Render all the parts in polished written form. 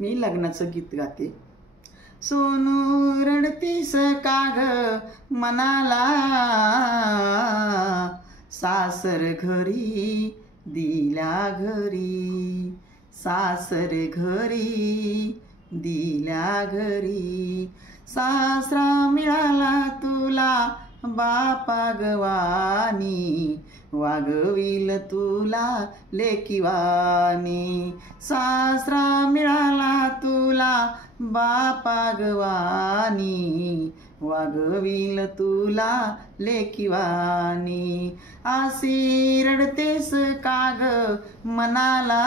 मी लग्नाचं गीत गाते. सोनू रडतीस का ग मनाला, सासर घरी दिल्या घरी, सासर घरी दिल्या घरी. सासरा मिळाला तुला बापा गवानी, वागविल तुला लेकीवानी. सासरा मिळाला तुला बापा गवानी, वागविल तुला लेकीवानी. आसी रडतेस का ग मनाला,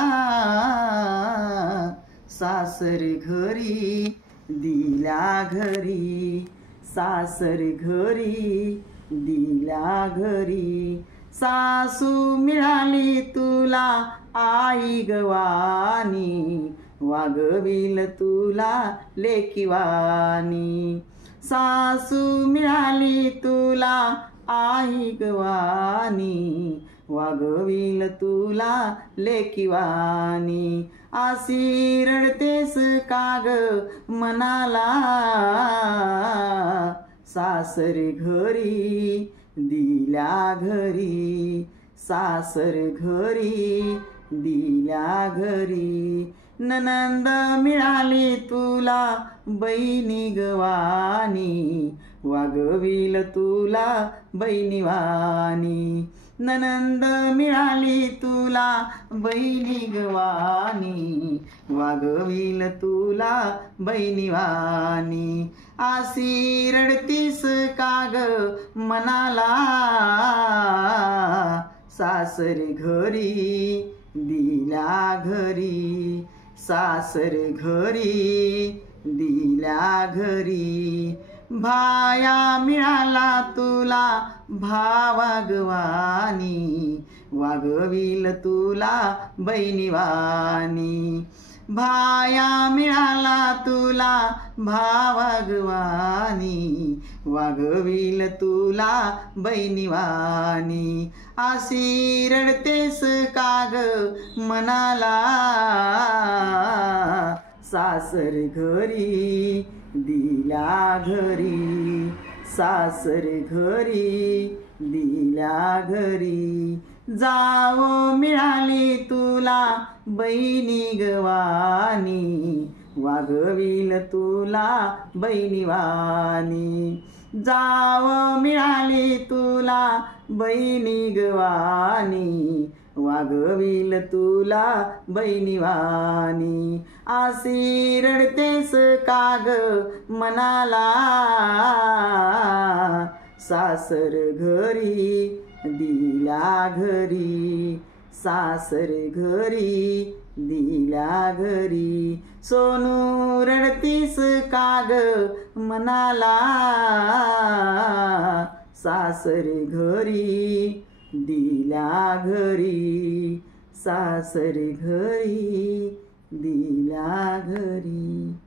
सासर घरी दिल्या घरी, सासर घरी दिल्या घरी. सासू मिळाली तुला आई गवानी, वागविल तुला लेकीवानी. सासू मिळाली तुला आई गवानी, वागविल तुला लेकीवानी. आसी रडतेस का ग मनाला, सासर घरी दिल्या घरी, सासर घरी दिल्या घरी. ननंद मिळाली तुला बहिणी गवानी, वागविल तुला बहिणीवानी. ननंद मिळाली तुला बहिणी गवानी, वागविल तुला बहिणीवानी. आसी रडतीस का ग मनाला, सासर घरी दिल्या घरी, सासर घरी दिल्या घरी. भाया मिळाला तुला भावा गवानी, वागविल तुला बहिणीवानी. भाया मिळाला तुला भावा गवानी, वागविल तुला बहिणीवानी. आसी रडतेस का ग मनाला, सासर घरी दिल्या घरी, सासर घरी दिल्या घरी. जावो मिळाली तुला बहिणी गवानी, वागविल तुला बहिणीवानी. जाव मिळाली तुला बहिणी गवानी, वागविल तुला बहिणीवानी. आसी रडतेस का ग मनाला, सासर घरी दिल्या घरी, सासर घरी दिल्या घरी. सोनू रडतीस का ग मनाला, सासर घरी दिल्या घरी, सासर घरी दिल्या घरी.